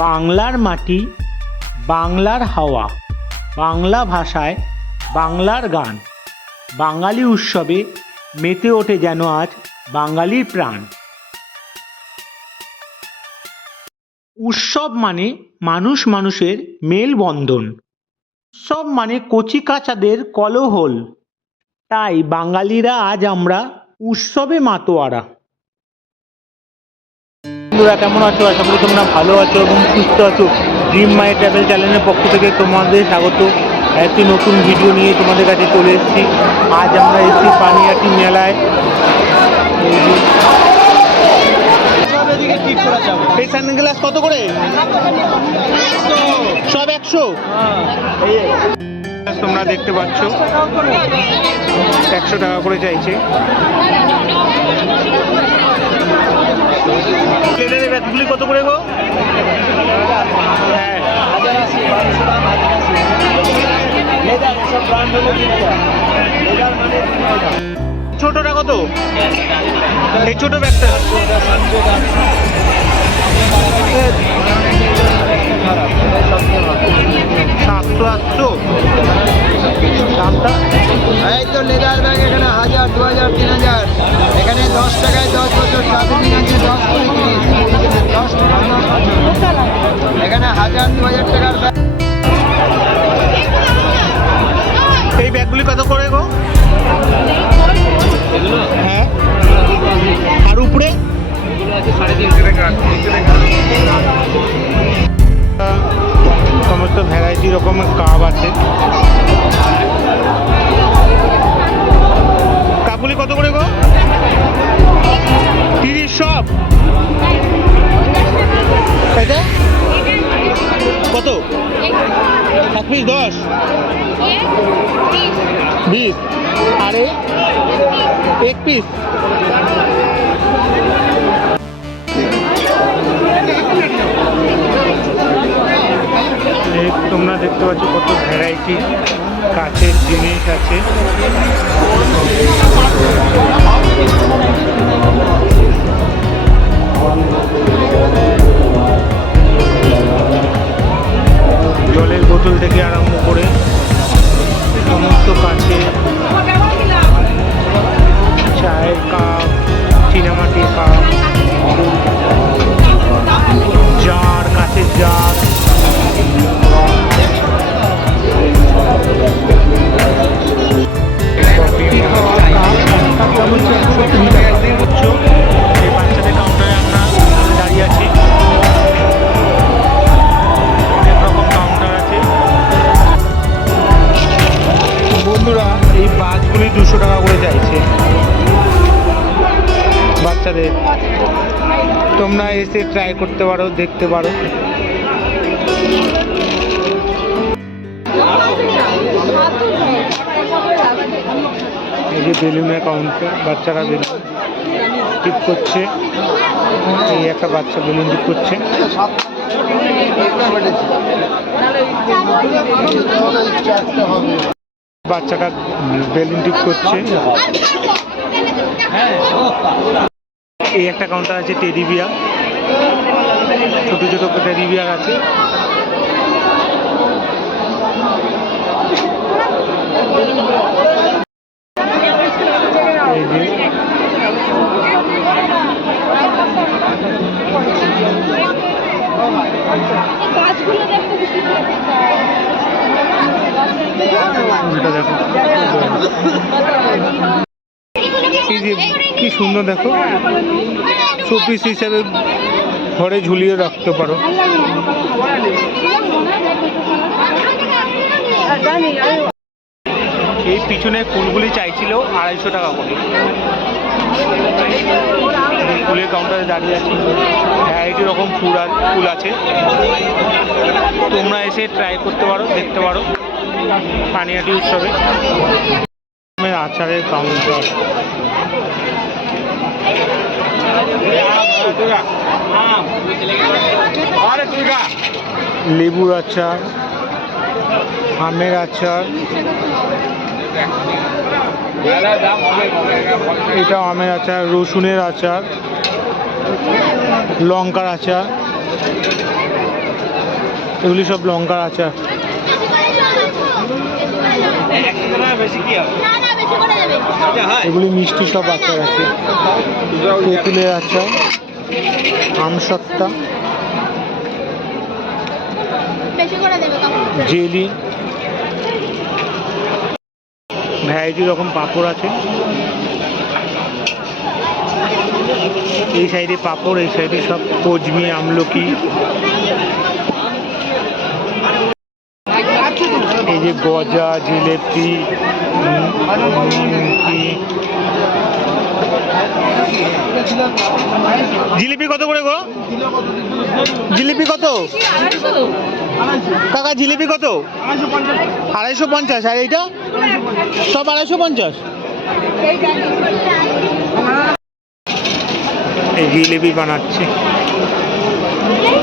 বাংলার মাটি, বাংলার হাওয়া, বাংলা ভাষায় বাংলার গান। বাঙালি উৎসবে মেতে ওঠে যেন আজ বাঙালির প্রাণ। উৎসব মানে মানুষ মানুষের মেলবন্ধন। উৎসব মানে কচিকাঁচাদের কলহল। তাই বাঙালিরা আজ আমরা উৎসবে মাতোয়ারা। বন্ধুরা কেমন আছো? আশা করি তোমরা ভালো আছো এবং সুস্থ আছো। ড্রিম মাই ট্রাভেল চ্যানেলের পক্ষ থেকে তোমাদের স্বাগত। একটি নতুন ভিডিও নিয়ে তোমাদের কাছে চলে এসেছি। আজ আমরা এসেছি পানিহাটি মেলায়। এই সানগ্লাস কত করে? সব 100। তোমরা দেখতে পাচ্ছ 100 টাকা করে চাইছে। ব্যাগগুলি কত করে গো? ছোটটা কত? এই ছোট ব্যাগটা 700-800 দামটা। এই তো লেদার ব্যাগ এখানে 1000, 2000, 3000। এখানে 10 টাকায় 10 বছর ট্রাভেলিং আছে, 10 করে 30, 10 টাকা 10 বছর। এখানে 1000, 2000 টাকার ব্যাগ। এই ব্যাগগুলি কত করে গো? হ্যাঁ, আর উপরে সমস্ত ভ্যারাইটি রকমের কাপ আছে। কাপগুলি কত করে গো? 30 সব। এটা কত? 1 পিস 10, 20। আরে 1 পিস। তোমরা দেখতে পাচ্ছ কত ভ্যারাইটি কাঠের জিনিস আছে। জলের বোতল থেকে আরম্ভ করে সমস্ত কাঠের, চায়ের কাপ, চীনামাটির কাপ, জার, কাঠের জার, এই বাচ্চাদের কাউন্টারে আমরা দাঁড়িয়ে আছি। অনেক রকম কাউন্টার আছে। বন্ধুরা এই বাসগুলি 200 টাকা করে চাইছে বাচ্চাদের। তোমরা এসে ট্রাই করতে পারো, দেখতে পারো। এই যে বেলুনের কাউন্টার, বাচ্চারা বেলুন টিপ করছে। এই একটা বাচ্চা বেলুন টিপ করছে। বাচ্চাটা বেলুন টিপ করছে। এই একটা কাউন্টার আছে টেডি বিয়ার, ছোট ছোট টেডি বিয়ার আছে। এই যে দেখো এই যে কি সুন্দর, দেখো শোপিস হিসাবে ঘরে ঝুলিয়ে রাখতে পারো। এই পিছনে ফুলগুলি চাইছিল 250 টাকা করে। ফুলের কাউন্টারে দাঁড়িয়ে আছি। ভ্যারাইটি রকম ফুল আছে। তোমরা এসে ট্রাই করতে পারো, দেখতে পারো পানিহাটি উৎসবে। আচারের কাউন্টার, লেবুর আচার, আমের আচার, এটা আমের আচার, রসুনের আচার, লঙ্কার আচার, এগুলি সব লঙ্কার আচার। এগুলি মিষ্টি সব আচার আছে, তেঁতুলের আচার, আমসত্তা, জেলি, ভ্যারাইটি রকম পাঁপড় আছে। এই সাইডে পাঁপড়, এই সাইডে সব কজমি, আমলকি, এই যে গজা, জিলেপি, জিলিপি কত করে গো? জিলিপি কত কাকা? জিলিপি কত? 250। আর এইটা সব 250। এই জিলিপি বানাচ্ছে,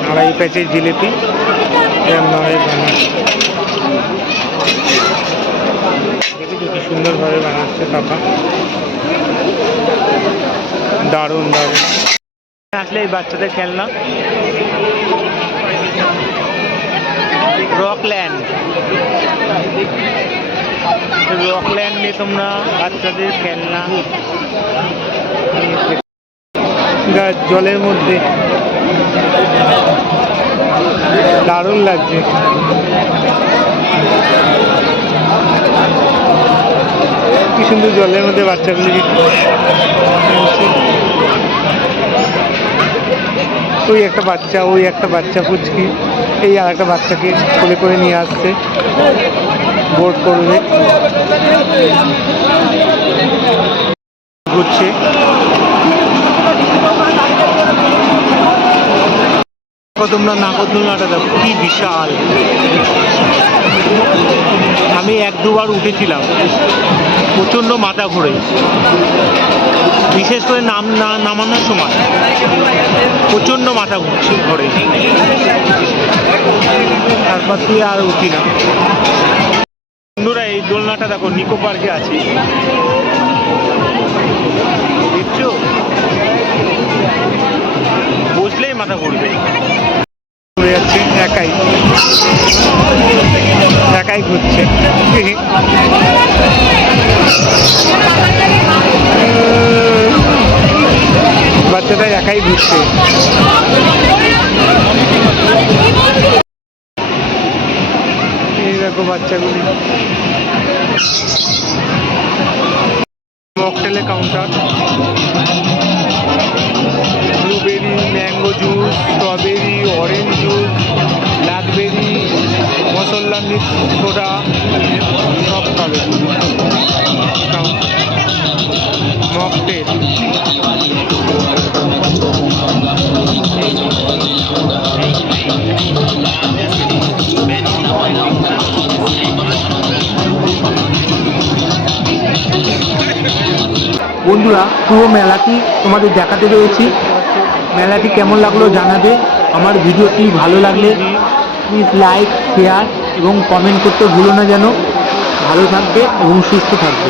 2.5 প্যাকেট জিলিপি এরকম ভাবে বানাচ্ছে। কি সুন্দরভাবে বানাচ্ছে কাকা, দারুণ দারুণ। আসলে এই বাচ্চাদের খেলনা, রকল্যান্ডে তোমরা বাচ্চাদের খেলনা, জলের মধ্যে দারুণ লাগছে। কি সুন্দর জলের মধ্যে বাচ্চাগুলিকে। ওই একটা বাচ্চা পুচকি, এই আর একটা বাচ্চাকে কোলে করে নিয়ে আসছে, বোর্ড করবে, ঘুরছে। তোমরা নাগরদোলনাটা দেখো কি বিশাল। আমি 1-2 বার উঠেছিলাম, প্রচণ্ড মাথা ঘোরে, বিশেষ করে নামানোর সময় প্রচণ্ড মাথা ঘোরে, তারপর তুই আর উঠি না। বন্ধুরা এই দোলনাটা দেখো নিকো পার্কে আছে, দেখছো? বসলেই মাথা ঘুরবে। ঘুরে যাচ্ছে একাই ঘুরছে। বাচ্চাটা একাই ঘুরছে। এই দেখো বাচ্চাগুলি। মকটেলের counter, blueberry, mango juice, strawberry, orange juice, blackberry, masala mix soda সব পাবে। মকটেল, বন্ধুরা পুরো মেলাটি তোমাদের দেখাতে পেরেছি। মেলাটি কেমন লাগলো জানাবে। আমার ভিডিওটি ভালো লাগলে প্লিজ লাইক, শেয়ার এবং কমেন্ট করতে ভুলো না যেন। ভালো থাকবে এবং সুস্থ থাকবে।